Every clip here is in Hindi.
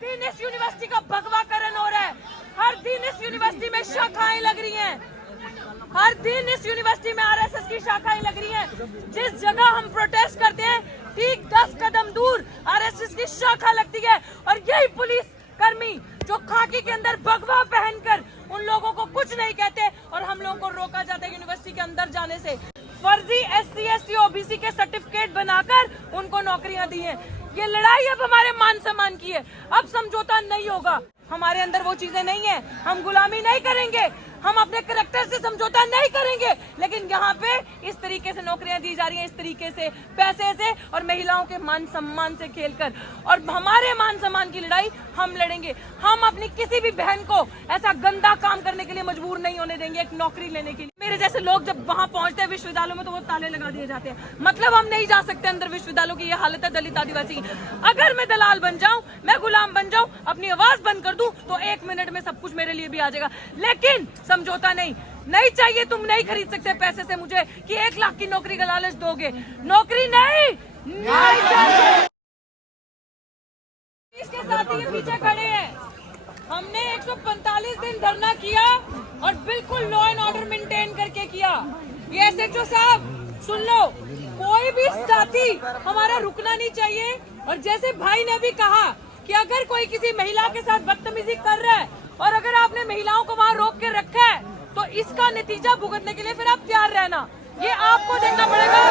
दिन इस यूनिवर्सिटी का भगवाकरण हो रहा है, हर दिन इस यूनिवर्सिटी में शाखाएं लग रही हैं, हर दिन इस यूनिवर्सिटी में आरएसएस की शाखाएं लग रही हैं। जिस जगह हम प्रोटेस्ट करते हैं ठीक 10 कदम दूर आरएसएस की शाखा लगती है और यही पुलिस कर्मी जो खाकी के अंदर भगवा पहनकर उन लोगों को कुछ नहीं कहते और हम लोगों को रोका जाता है यूनिवर्सिटी के अंदर जाने से। फर्जी SC ST OBC के सर्टिफिकेट बनाकर उनको नौकरियां दी हैं। ये लड़ाई अब हमारे मान सम्मान की है, अब समझौता नहीं होगा। हमारे अंदर वो चीजें नहीं है, हम गुलामी नहीं करेंगे, हम अपने करैक्टर से समझौता नहीं करेंगे, लेकिन यहाँ पे इस तरीके से नौकरियां दी जा रही हैं, इस तरीके से पैसे से और महिलाओं के मान सम्मान से खेलकर, और हमारे मान सम्मान की लड़ाई हम लड़ेंगे। हम अपनी किसी भी बहन को ऐसा गंदा काम करने के लिए मजबूर नहीं होने देंगे एक नौकरी लेने के लिए। मेरे जैसे लोग जब वहाँ पहुंचते हैं विश्वविद्यालयों में तो वो ताले लगा दिए जाते हैं, मतलब हम नहीं जा सकते अंदर विश्वविद्यालयों की। ये हालत है दलित आदिवासी की। अगर मैं दलाल बन जाऊं, मैं गुलाम बन जाऊं, अपनी आवाज बंद कर दूं तो 1 मिनट में सब कुछ मेरे लिए भी आ जाएगा, लेकिन समझौता नहीं चाहिए। तुम नहीं खरीद सकते पैसे से मुझे कि 1 लाख की नौकरी का लालच दोगे, नौकरी नहीं चाहिए। इसके साथ ही पीछे खड़े हैं, हमने 145 दिन धरना किया और बिल्कुल लॉ एंड ऑर्डर मेंटेन करके किया। ये SHO साहब सुन लो, कोई भी साथी हमारा रुकना नहीं चाहिए। और जैसे भाई ने भी कहा कि अगर कोई किसी महिला के साथ बदतमीजी कर रहा है और अगर आपने महिलाओं को वहाँ रोक के रखा है तो इसका नतीजा भुगतने के लिए फिर आप तैयार रहना, ये आपको देखना पड़ेगा।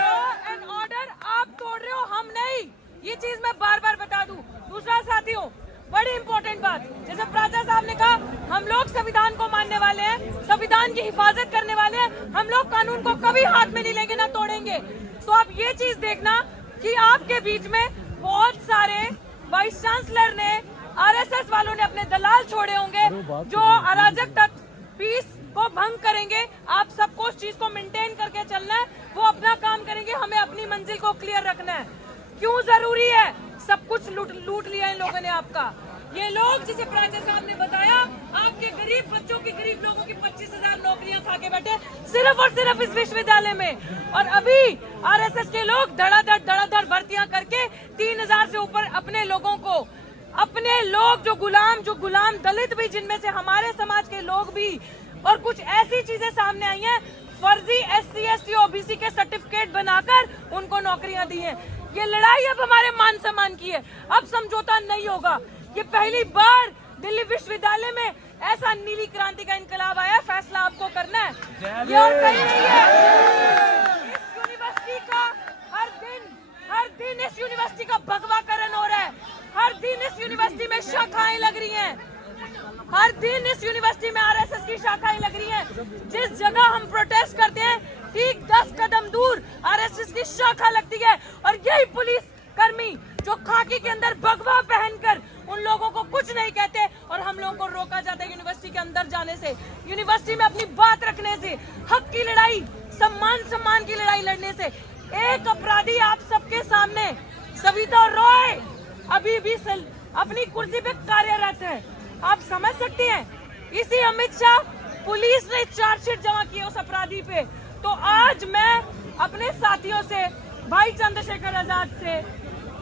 लॉ एंड ऑर्डर आप तोड़ रहे हो, हम नहीं। ये चीज मैं बार बार बता दूं। दूसरा साथियों, बड़ी इंपॉर्टेंट बात, जैसे प्राचा साहब ने कहा, हम लोग संविधान को मानने वाले हैं, संविधान की हिफाजत करने वाले हैं, हम लोग कानून को कभी हाथ में नहीं लेंगे, ना तोड़ेंगे। तो आप ये चीज देखना कि आपके बीच में बहुत सारे वाइस चांसलर ने, आरएसएस वालों ने अपने दलाल छोड़े होंगे जो अराजक तत्व पीस को भंग करेंगे। आप सबको उस चीज को मेंटेन करके चलना है, वो अपना काम करेंगे, हमें अपनी मंजिल को क्लियर रखना है। क्यों जरूरी है? सब कुछ लूट लिया इन लोगों ने आपका। ये लोग, जिसे प्राचा साहब ने बताया, आपके गरीब बच्चों की, गरीब लोगों की 25,000 नौकरियां खा के बैठे सिर्फ और सिर्फ इस विश्वविद्यालय में। और अभी आरएसएस के लोग धड़ाधड़ भर्तियां करके 3,000 से ऊपर अपने लोगों को, अपने लोग जो गुलाम दलित भी, जिनमें से हमारे समाज के लोग भी, और कुछ ऐसी चीजें सामने आई हैं, फर्जी SC ST OBC के सर्टिफिकेट बनाकर उनको नौकरियां दी हैं। ये लड़ाई अब हमारे मान सम्मान की है, अब समझौता नहीं होगा। ये पहली बार दिल्ली विश्वविद्यालय में ऐसा नीली क्रांति का इनकलाब आया, फैसला आपको करना है, ये और कहीं नहीं है। इस यूनिवर्सिटी का हर दिन इस यूनिवर्सिटी का भगवाकरण हो रहा है, हर दिन इस यूनिवर्सिटी में शाखाएं लग रही हैं, हर दिन इस यूनिवर्सिटी में आरएसएस की शाखाएं लग रही हैं। जिस जगह हम प्रोटेस्ट करते हैं ठीक 10 कदम दूर आरएसएस की शाखा लगती है और यही पुलिस कर्मी जो खाकी के अंदर भगवा पहनकर उन लोगों को कुछ नहीं कहते और हम लोगों को रोका जाता है यूनिवर्सिटी के अंदर जाने से, यूनिवर्सिटी में अपनी बात रखने से, हक की लड़ाई, सम्मान की लड़ाई लड़ने से। एक अपराधी आप सबके सामने, सविता रॉय, अभी भी अपनी कुर्सी पे कार्यरत है। आप समझ सकते हैं, इसी अमित शाह पुलिस ने चार्जशीट जमा की उस अपराधी पे। तो आज मैं अपने साथियों से, भाई चंद्रशेखर आजाद से,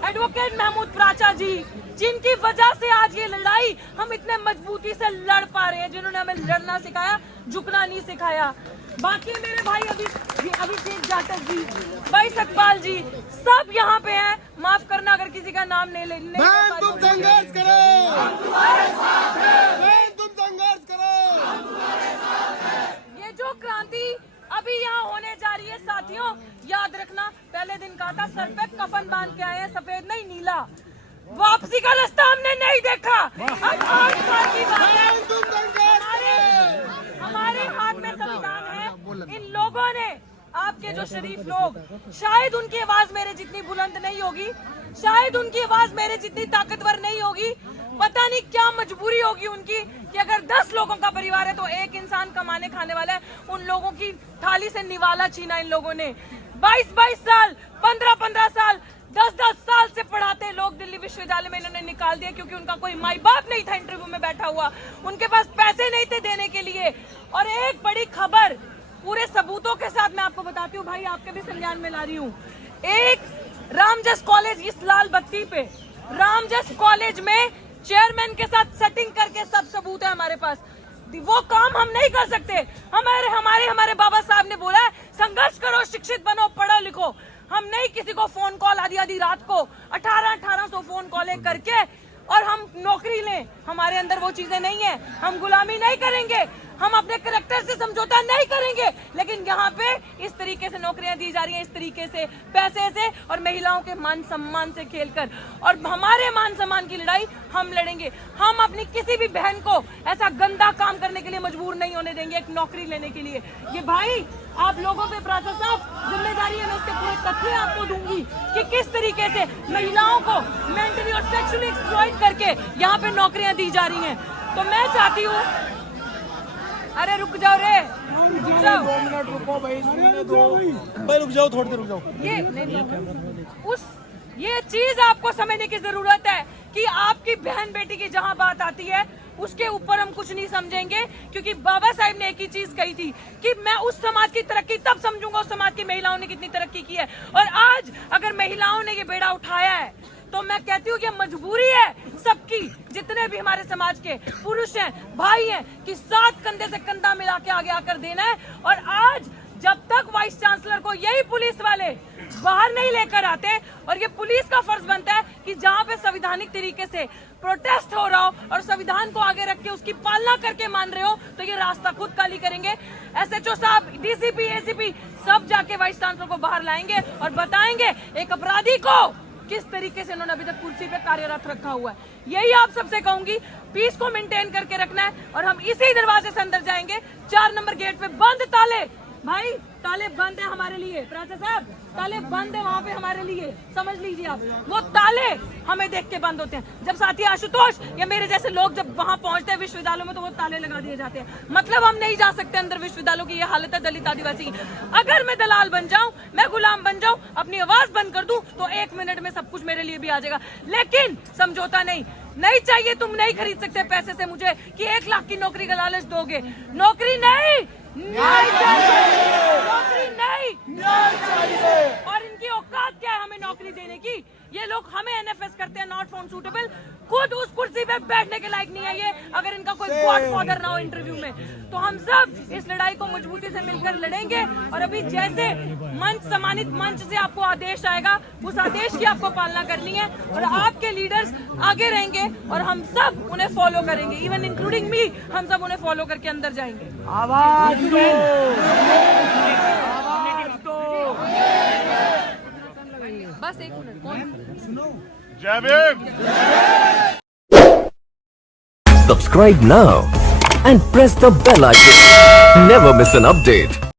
एडवोकेट महमूद प्राचा जी, जिनकी वजह से आज ये लड़ाई हम इतने मजबूती से लड़ पा रहे हैं, जिन्होंने हमें लड़ना सिखाया, झुकना नहीं सिखाया। बाकी मेरे भाई अभिषेक जाटव जी, भाई सतपाल जी, सब यहाँ पे हैं। माफ करना अगर किसी का नाम नहीं लेने। तुम संघर्ष करो, हम तुम्हारे साथ हैं। तुम संघर्ष करो, हम तुम्हारे साथ हैं। ये जो क्रांति अभी यहाँ होने जा रही है साथियों, याद रखना, पहले दिन कहा था सर पे कफन बांध के आए हैं, सफेद नहीं नीला, वापसी का रास्ता हमने नहीं देखा। अब 8 साल की बात है, हमारे हाथ में संविधान है। इन लोगों ने, आपके जो शरीफ लोग, शायद उनकी आवाज मेरे जितनी बुलंद नहीं होगी, शायद उनकी आवाज मेरे जितनी ताकतवर नहीं होगी, पता नहीं क्या मजबूरी होगी उनकी कि अगर 10 लोगों का परिवार है तो एक इंसान कमाने खाने वाला है, उन लोगों की थाली से निवाला छीना इन लोगों ने। 22-22 साल, 15-15 साल, 10-10 साल से पढ़ाते लोग दिल्ली विश्वविद्यालय में इन्होंने निकाल दिया क्योंकि उनका कोई माई बाप नहीं था इंटरव्यू में बैठा हुआ, उनके पास पैसे नहीं थे देने के लिए। और एक बड़ी खबर पूरे सबूतों के साथ मैं आपको बताती हूँ, भाई आपके भी संज्ञान में ला रही हूँ। एक रामजस कॉलेज, इस लाल बत्ती पे रामजस कॉलेज में चेयरमैन के साथ सेटिंग करके सब सबूत है हमारे पास। वो काम हम नहीं कर सकते। हमारे बाबा साहब ने बोला है संघर्ष करो, शिक्षित बनो, पढ़ो लिखो। हम नहीं किसी को फोन कॉल आधी रात को 1800 फोन कॉल करके और हम नौकरी लें। हमारे अंदर वो चीजें नहीं है। हम गुलामी नहीं करेंगे, हम अपने करैक्टर से समझौता नहीं करेंगे। लेकिन यहाँ पे इस तरीके से नौकरियां दी जा रही हैं, इस तरीके से पैसे से और महिलाओं के मान सम्मान से खेलकर। और हमारे मान सम्मान की लड़ाई हम लड़ेंगे। हम अपनी किसी भी बहन को ऐसा गंदा काम करने के लिए मजबूर नहीं होने देंगे एक नौकरी लेने के लिए। ये भाई आप लोगों पे प्राचा साहब जिम्मेदारी है। मैं इसके पूरे तथ्य आपको दूंगी कि किस तरीके से महिलाओं को मेंटली और सेक्सुअली एक्सप्लॉइट करके यहाँ पे नौकरियां दी जा रही हैं। तो मैं चाहती हूँ, अरे रुक जाओ रे, रुक जाओ, 2 मिनट रुको भाई, भाई रुक जाओ, थोड़ी देर रुक जाओ। ये चीज आपको समझने की जरूरत है कि आपकी बहन बेटी की जहां बात आती है उसके ऊपर हम कुछ नहीं समझेंगे, क्योंकि बाबा साहब ने एक ही चीज कही थी कि मैं उस समाज की तरक्की तब समझूंगा उस समाज की महिलाओं ने कितनी तरक्की की है। और आज अगर महिलाओं ने ये बेड़ा उठाया है तो मैं कहती हूँ कि मजबूरी है सबकी, जितने भी हमारे समाज के पुरुष हैं, भाई हैं, कि साथ कंधे से कंधा मिला के आगे आकर देना है। और आज जब तक वाइस चांसलर को यही पुलिस वाले बाहर नहीं लेकर आते, और ये पुलिस का फर्ज बनता है कि जहाँ पे संवैधानिक तरीके से प्रोटेस्ट हो रहा हो और संविधान को आगे रख के उसकी पालना करके मान रहे हो, तो ये रास्ता खुद खाली करेंगे। SHO साहब, DCP, ACP सब जाके वाइस चांसलर को बाहर लाएंगे और बताएंगे एक अपराधी को किस तरीके से उन्होंने अभी तक कुर्सी पे कार्यरत रखा हुआ है। यही आप सबसे कहूंगी, पीस को मेंटेन करके रखना है। और हम इसी दरवाजे से अंदर जाएंगे। 4 नंबर गेट पे बंद ताले, भाई ताले बंद है हमारे लिए। प्राचा साहब ताले बंद है वहाँ पे हमारे लिए, समझ लीजिए आप। वो ताले हमें देख के बंद होते हैं। जब साथी आशुतोष या मेरे जैसे लोग जब वहाँ पहुंचते हैं विश्वविद्यालयों में, तो वो ताले लगा दिए जाते हैं। मतलब हम नहीं जा सकते अंदर विश्वविद्यालयों की। ये हालत है दलित आदिवासी की। अगर मैं दलाल बन जाऊं, मैं गुलाम बन जाऊं, अपनी आवाज बंद कर दूं, तो 1 मिनट में सब कुछ मेरे लिए भी आ जाएगा। लेकिन समझौता नहीं चाहिए। तुम नहीं खरीद सकते पैसे से मुझे कि 1 लाख की नौकरी का लालच दोगे। नौकरी नहीं, न्याय चाहिए। नौकरी नहीं, न्याय चाहिए। और इनकी औकात क्या है हमें नौकरी देने की? ये लोग हमें NFS करते हैं, नॉट फाउंड सूटेबल। खुद उस कुर्सी पे बैठने के लायक नहीं है ये, अगर इनका कोई गॉडफादर ना हो इंटरव्यू में। तो हम सब इस लड़ाई को मजबूती से मिलकर लड़ेंगे। और अभी जैसे मंच, सम्मानित मंच से आपको आदेश आएगा, उस आदेश की आपको पालना करनी है। और आपके लीडर्स आगे रहेंगे और हम सब उन्हें फॉलो करेंगे, इवन इंक्लूडिंग मी। हम सब उन्हें फॉलो करके अंदर जाएंगे। आवाज दो, बस 1 मिनट, कौन? जय Bhim. Subscribe now and press the bell icon. Never miss an update.